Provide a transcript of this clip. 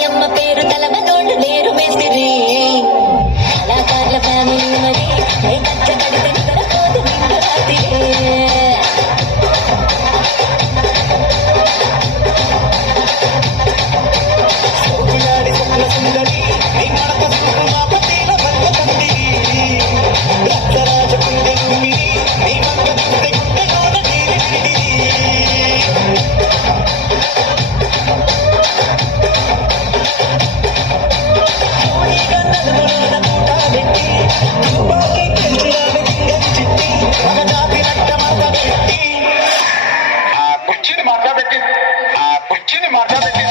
మాయమ్మ పేరు తలవనోళ్ళు లేరు మేస్తిరి కళాకారుల ఫ్యామిలీ మరి కచ్చబడితే నిద్రపోదు నిన్న రాత్రి సోకులాడి స్వప్న సుందరి నీ నడక చూపు మా పతీల బంగ తండ్రి రక్తరాజ కుండె రుమ్మిడి నీ వంక చూస్తే గుండెలోన నీరి కుర్చీని మాట్లాడబెట్టి